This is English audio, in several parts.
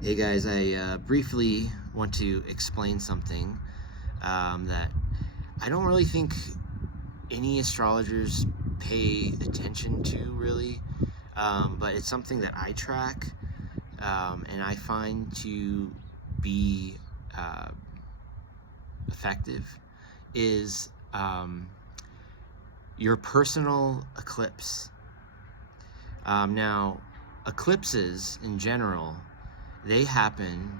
Hey guys, I briefly want to explain something that I don't really think any astrologers pay attention to, really, but it's something that I track and I find to be uh, effective is your personal eclipse. Now, eclipses in general, they happen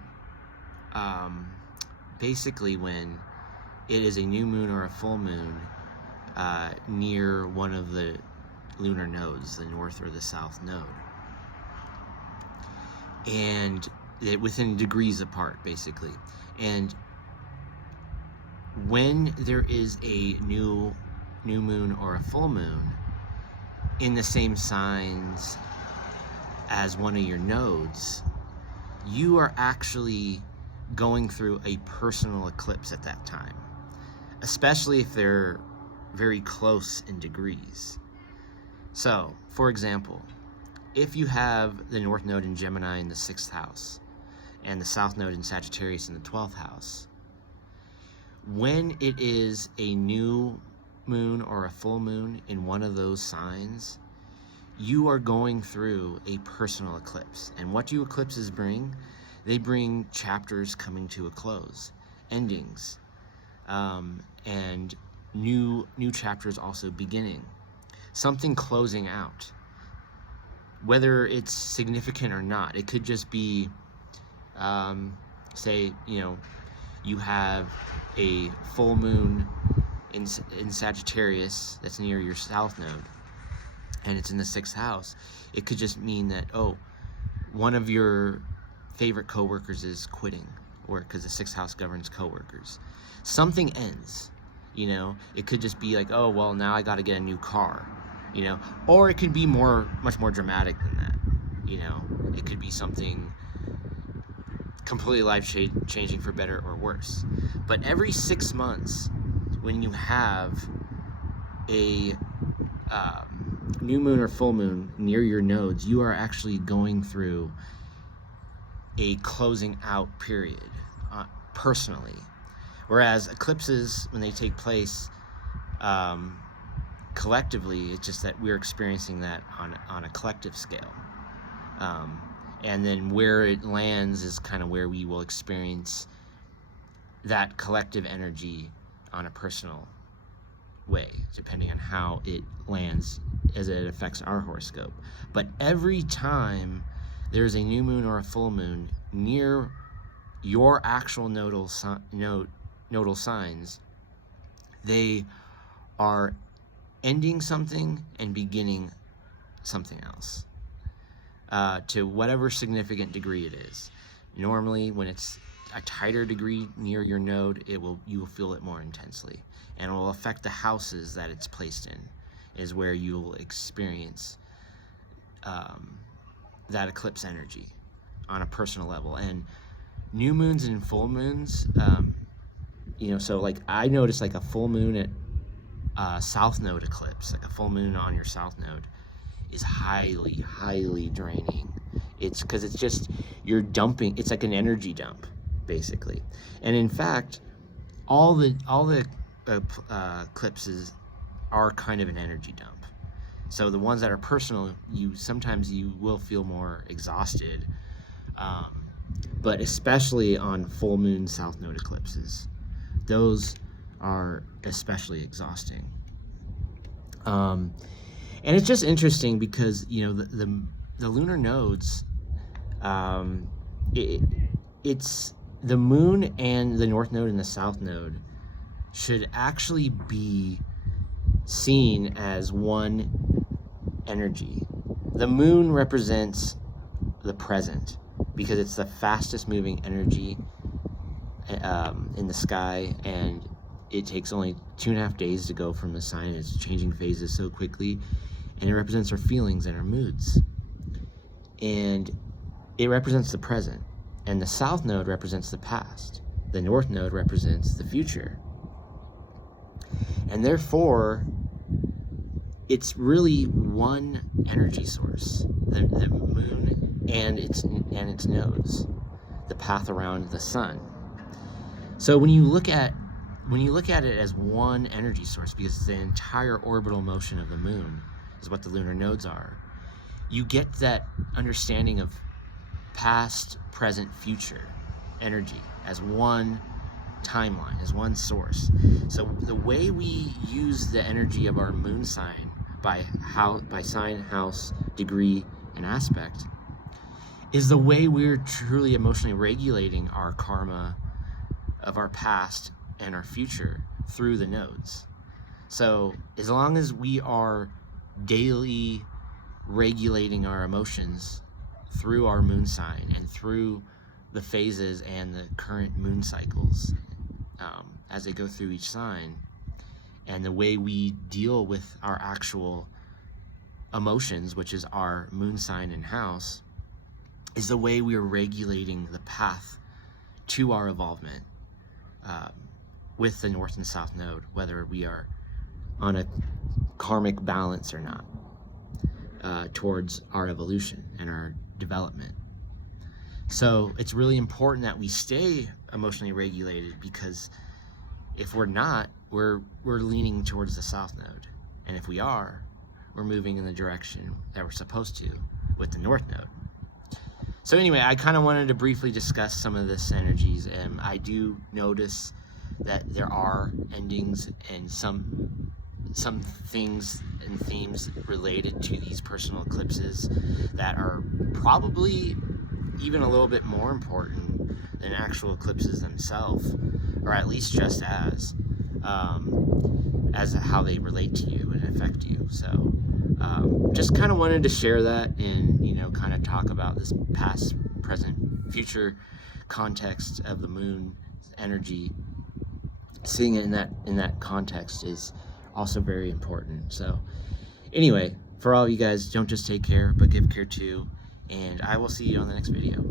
um, basically when it is a new moon or a full moon near one of the lunar nodes, the north or the south node, and within degrees apart, basically. And when there is a new moon or a full moon in the same signs as one of your nodes, you are actually going through a personal eclipse at that time, especially if they're very close in degrees. So, for example, if you have the North Node in Gemini in the 6th house and the South Node in Sagittarius in the 12th house, when it is a new moon or a full moon in one of those signs, you are going through a personal eclipse. And what do eclipses bring? They bring chapters coming to a close, endings, and new chapters also beginning, something closing out. Whether it's significant or not, it could just be, say, you have a full moon in Sagittarius that's near your South Node, and it's in the 6th house. It could just mean that, one of your favorite coworkers is quitting work because the 6th house governs coworkers. Something ends, It could just be like, oh, well, now I got to get a new car, Or it could be much more dramatic than that, It could be something completely life-changing for better or worse. But every 6 months, when you have a new moon or full moon near your nodes, you are actually going through a closing out period personally. Whereas eclipses, when they take place collectively, it's just that we're experiencing that on a collective scale. And then where it lands is kind of where we will experience that collective energy on a personal way, depending on how it lands as it affects our horoscope. But every time there's a new moon or a full moon near your actual nodal signs, they are ending something and beginning something else, to whatever significant degree it is. Normally, when it's a tighter degree near your node, you will feel it more intensely, and it will affect the houses that it's placed in, is where you'll experience that eclipse energy on a personal level. And new moons and full moons, so like I noticed like a full moon at South Node eclipse, like a full moon on your South Node, is highly, highly draining. It's because it's just, you're dumping, it's like an energy dump, basically. And in fact, all the eclipses are kind of an energy dump. So the ones that are personal, sometimes you will feel more exhausted, but especially on full moon South Node eclipses, those are especially exhausting. And it's just interesting because the lunar nodes, it's the moon and the North Node and the South Node should actually be seen as one energy. The moon represents the present because it's the fastest moving energy in the sky, and it takes only 2.5 days to go from the sign. It's changing phases so quickly, and it represents our feelings and our moods, and it represents the present. And the South Node represents the past. The North Node represents the future. And therefore, it's really one energy source, the moon and its nodes. the path around the sun. So when you look at it as one energy source, because the entire orbital motion of the moon is what the lunar nodes are, you get that understanding of past, present, future energy as one timeline, as one source. So the way we use the energy of our moon sign by sign, house, degree, and aspect is the way we're truly emotionally regulating our karma of our past and our future through the nodes. So as long as we are daily regulating our emotions through our moon sign and through the phases and the current moon cycles as they go through each sign, and the way we deal with our actual emotions, which is our moon sign and house, is the way we are regulating the path to our evolvement with the north and south node, whether we are on a karmic balance or not, towards our evolution and our development. So it's really important that we stay emotionally regulated, because if we're not, we're leaning towards the south node, and if we are, we're moving in the direction that we're supposed to with the north node. So anyway, I kind of wanted to briefly discuss some of this energies, and I do notice that there are endings and some things and themes related to these personal eclipses that are probably even a little bit more important than actual eclipses themselves, or at least just as how they relate to you and affect you. So just kind of wanted to share that and, you know, kind of talk about this past, present, future context of the moon energy. Seeing it in that context is also very important. So anyway, for all of you guys, don't just take care, but give care too. And I will see you on the next video.